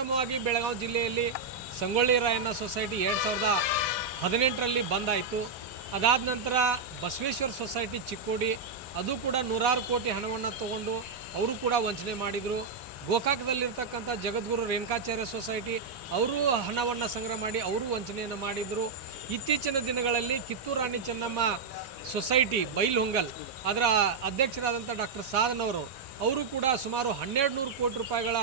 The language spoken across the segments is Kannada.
ಪ್ರಪ್ರಥಮವಾಗಿ ಬೆಳಗಾವಿ ಜಿಲ್ಲೆಯಲ್ಲಿ ಸಂಗೊಳ್ಳಿ ರಾಯಣ್ಣ ಸೊಸೈಟಿ 2018ರಲ್ಲಿ ಬಂದ್ ಆಯಿತು. ಅದಾದ ನಂತರ ಬಸವೇಶ್ವರ ಸೊಸೈಟಿ ಚಿಕ್ಕೋಡಿ ಅದು ಕೂಡ ನೂರಾರು ಕೋಟಿ ಹಣವನ್ನು ತಗೊಂಡು ಅವರು ಕೂಡ ವಂಚನೆ ಮಾಡಿದರು. ಗೋಕಾಕದಲ್ಲಿರ್ತಕ್ಕಂಥ ಜಗದ್ಗುರು ರೇಣುಕಾಚಾರ್ಯ ಸೊಸೈಟಿ ಅವರು ಹಣವನ್ನು ಸಂಗ್ರಹ ಮಾಡಿ ಅವರು ವಂಚನೆಯನ್ನು ಮಾಡಿದರು. ಇತ್ತೀಚಿನ ದಿನಗಳಲ್ಲಿ ಕಿತ್ತೂರು ರಾಣಿ ಚೆನ್ನಮ್ಮ ಸೊಸೈಟಿ ಬೈಲ್ಹೊಂಗಲ್ ಅದರ ಅಧ್ಯಕ್ಷರಾದಂಥ ಡಾಕ್ಟರ್ ಸಾಧನವರು ಅವರು ಕೂಡ ಸುಮಾರು 1200 ಕೋಟಿ ರೂಪಾಯಿಗಳ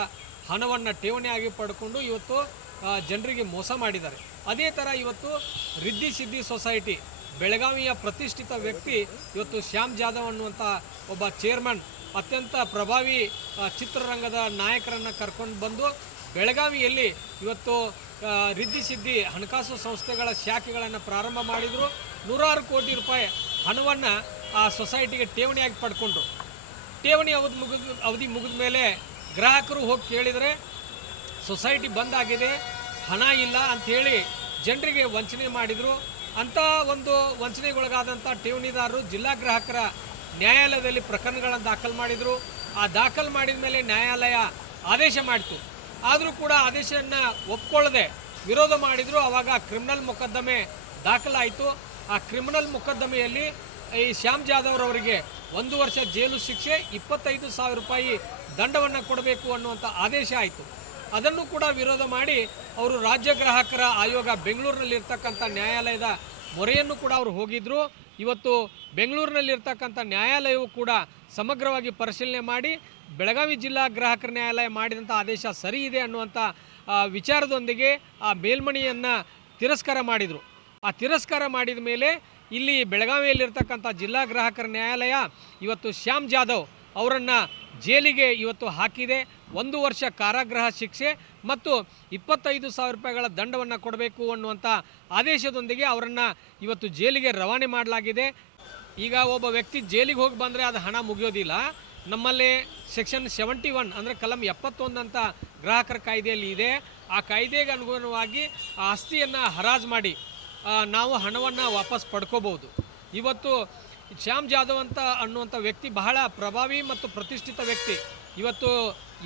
ಹಣವನ್ನು ಠೇವಣಿಯಾಗಿ ಪಡ್ಕೊಂಡು ಇವತ್ತು ಜನರಿಗೆ ಮೋಸ ಮಾಡಿದ್ದಾರೆ. ಅದೇ ಥರ ಇವತ್ತು ರಿದ್ದಿ ಸಿದ್ದಿ ಸೊಸೈಟಿ ಬೆಳಗಾವಿಯ ಪ್ರತಿಷ್ಠಿತ ವ್ಯಕ್ತಿ ಇವತ್ತು ಶ್ಯಾಮ್ ಜಾಧವ್ ಅನ್ನುವಂಥ ಒಬ್ಬ ಚೇರ್ಮನ್ ಅತ್ಯಂತ ಪ್ರಭಾವಿ ಚಿತ್ರರಂಗದ ನಾಯಕರನ್ನು ಕರ್ಕೊಂಡು ಬಂದು ಬೆಳಗಾವಿಯಲ್ಲಿ ಇವತ್ತು ರಿದ್ದಿ ಸಿದ್ದಿ ಹಣಕಾಸು ಸಂಸ್ಥೆಗಳ ಶಾಖೆಗಳನ್ನು ಪ್ರಾರಂಭ ಮಾಡಿದರು. ನೂರಾರು ಕೋಟಿ ರೂಪಾಯಿ ಹಣವನ್ನು ಆ ಸೊಸೈಟಿಗೆ ಠೇವಣಿಯಾಗಿ ಪಡ್ಕೊಂಡ್ರು. ಠೇವಣಿ ಅವಧಿ ಮುಗಿದ ಮೇಲೆ ಗ್ರಾಹಕರು ಹೋಗಿ ಕೇಳಿದರೆ ಸೊಸೈಟಿ ಬಂದಾಗಿದೆ, ಹಣ ಇಲ್ಲ ಅಂಥೇಳಿ ಜನರಿಗೆ ವಂಚನೆ ಮಾಡಿದರು. ಅಂಥ ಒಂದು ವಂಚನೆಗೊಳಗಾದಂಥ ಠೇವಣಿದಾರರು ಜಿಲ್ಲಾ ಗ್ರಾಹಕರ ನ್ಯಾಯಾಲಯದಲ್ಲಿ ಪ್ರಕರಣಗಳನ್ನು ದಾಖಲು ಮಾಡಿದರು. ಆ ದಾಖಲು ಮಾಡಿದ ಮೇಲೆ ನ್ಯಾಯಾಲಯ ಆದೇಶ ಮಾಡಿತು. ಆದರೂ ಕೂಡ ಆದೇಶವನ್ನು ಒಪ್ಕೊಳ್ಳದೆ ವಿರೋಧ ಮಾಡಿದರು. ಆವಾಗ ಕ್ರಿಮಿನಲ್ ಮೊಕದ್ದಮೆ ದಾಖಲಾಯಿತು. ಆ ಕ್ರಿಮಿನಲ್ ಮೊಕದ್ದಮೆಯಲ್ಲಿ ಈ ಶ್ಯಾಮ್ ಜಾಧವ್ ಅವರಿಗೆ 1 ವರ್ಷ ಜೈಲು ಶಿಕ್ಷೆ, 25,000 ರೂಪಾಯಿ ದಂಡವನ್ನು ಕೊಡಬೇಕು ಅನ್ನುವಂಥ ಆದೇಶ ಆಯಿತು. ಅದನ್ನು ಕೂಡ ವಿರೋಧ ಮಾಡಿ ಅವರು ರಾಜ್ಯ ಗ್ರಾಹಕರ ಆಯೋಗ ಬೆಂಗಳೂರಿನಲ್ಲಿರ್ತಕ್ಕಂಥ ನ್ಯಾಯಾಲಯದ ಮೊರೆಯನ್ನು ಕೂಡ ಅವರು ಹೋಗಿದ್ದರು. ಇವತ್ತು ಬೆಂಗಳೂರಿನಲ್ಲಿರ್ತಕ್ಕಂಥ ನ್ಯಾಯಾಲಯವು ಕೂಡ ಸಮಗ್ರವಾಗಿ ಪರಿಶೀಲನೆ ಮಾಡಿ ಬೆಳಗಾವಿ ಜಿಲ್ಲಾ ಗ್ರಾಹಕರ ನ್ಯಾಯಾಲಯ ಮಾಡಿದಂಥ ಆದೇಶ ಸರಿ ಇದೆ ಅನ್ನುವಂಥ ವಿಚಾರದೊಂದಿಗೆ ಆ ಮೇಲ್ಮನವಿಯನ್ನು ತಿರಸ್ಕಾರ ಮಾಡಿದರು. ಆ ತಿರಸ್ಕಾರ ಮಾಡಿದ ಮೇಲೆ ಇಲ್ಲಿ ಬೆಳಗಾವಿಯಲ್ಲಿರ್ತಕ್ಕಂಥ ಜಿಲ್ಲಾ ಗ್ರಾಹಕರ ನ್ಯಾಯಾಲಯ ಇವತ್ತು ಶ್ಯಾಮ್ ಜಾಧವ್ ಅವರನ್ನು ಜೈಲಿಗೆ ಇವತ್ತು ಹಾಕಿದೆ. 1 ವರ್ಷ ಕಾರಾಗೃಹ ಶಿಕ್ಷೆ ಮತ್ತು 25,000 ರೂಪಾಯಿಗಳ ದಂಡವನ್ನು ಕೊಡಬೇಕು ಅನ್ನುವಂಥ ಆದೇಶದೊಂದಿಗೆ ಅವರನ್ನು ಇವತ್ತು ಜೈಲಿಗೆ ರವಾನೆ ಮಾಡಲಾಗಿದೆ. ಈಗ ಒಬ್ಬ ವ್ಯಕ್ತಿ ಜೈಲಿಗೆ ಹೋಗಿ ಬಂದರೆ ಅದು ಹಣ ಮುಗಿಯೋದಿಲ್ಲ. ನಮ್ಮಲ್ಲಿ ಸೆಕ್ಷನ್ 71 ಅಂದರೆ ಕಲಂ 71 ಅಂತ ಗ್ರಾಹಕರ ಕಾಯ್ದೆಯಲ್ಲಿ ಇದೆ. ಆ ಕಾಯ್ದೆಗೆ ಅನುಗುಣವಾಗಿ ಆ ಆಸ್ತಿಯನ್ನು ಹರಾಜು ಮಾಡಿ ನಾವು ಹಣವನ್ನು ವಾಪಸ್ ಪಡ್ಕೋಬೋದು. ಇವತ್ತು ಶ್ಯಾಮ್ ಜಾಧವ್ ಅನ್ನುವಂಥ ವ್ಯಕ್ತಿ ಬಹಳ ಪ್ರಭಾವಿ ಮತ್ತು ಪ್ರತಿಷ್ಠಿತ ವ್ಯಕ್ತಿ. ಇವತ್ತು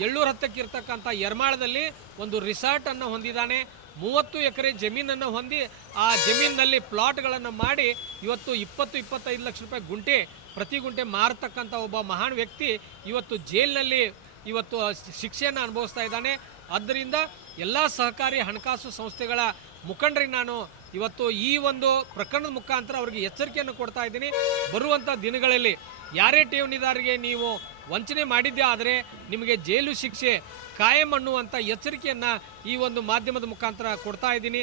ಎಳ್ಳೂರು ಹತ್ತಕ್ಕಿರ್ತಕ್ಕಂಥ ಯರ್ಮಾಳದಲ್ಲಿ ಒಂದು ರಿಸಾರ್ಟನ್ನು ಹೊಂದಿದ್ದಾನೆ. 30 ಎಕರೆ ಜಮೀನನ್ನು ಹೊಂದಿ ಆ ಜಮೀನಿನಲ್ಲಿ ಪ್ಲಾಟ್ಗಳನ್ನು ಮಾಡಿ ಇವತ್ತು 20-25 ಲಕ್ಷ ರೂಪಾಯಿ ಗುಂಟೆ ಪ್ರತಿ ಗುಂಟೆ ಮಾರತಕ್ಕಂಥ ಒಬ್ಬ ಮಹಾನ್ ವ್ಯಕ್ತಿ ಇವತ್ತು ಜೈಲಿನಲ್ಲಿ ಇವತ್ತು ಶಿಕ್ಷೆಯನ್ನು ಅನುಭವಿಸ್ತಾ ಇದ್ದಾನೆ. ಆದ್ದರಿಂದ ಎಲ್ಲ ಸಹಕಾರಿ ಹಣಕಾಸು ಸಂಸ್ಥೆಗಳ ಮುಖಂಡರಿಗೆ ನಾನು ಇವತ್ತು ಈ ಒಂದು ಪ್ರಕರಣದ ಮುಖಾಂತರ ಅವರಿಗೆ ಎಚ್ಚರಿಕೆಯನ್ನು ಕೊಡ್ತಾ ಇದ್ದೀನಿ. ಬರುವಂಥ ದಿನಗಳಲ್ಲಿ ಯಾರೇ ಠೇವಣಿದಾರರಿಗೆ ನೀವು ವಂಚನೆ ಮಾಡಿದ್ದೇ ಆದರೆ ನಿಮಗೆ ಜೈಲು ಶಿಕ್ಷೆ ಕಾಯಂ ಅನ್ನುವಂಥ ಎಚ್ಚರಿಕೆಯನ್ನು ಈ ಒಂದು ಮಾಧ್ಯಮದ ಮುಖಾಂತರ ಕೊಡ್ತಾ ಇದ್ದೀನಿ.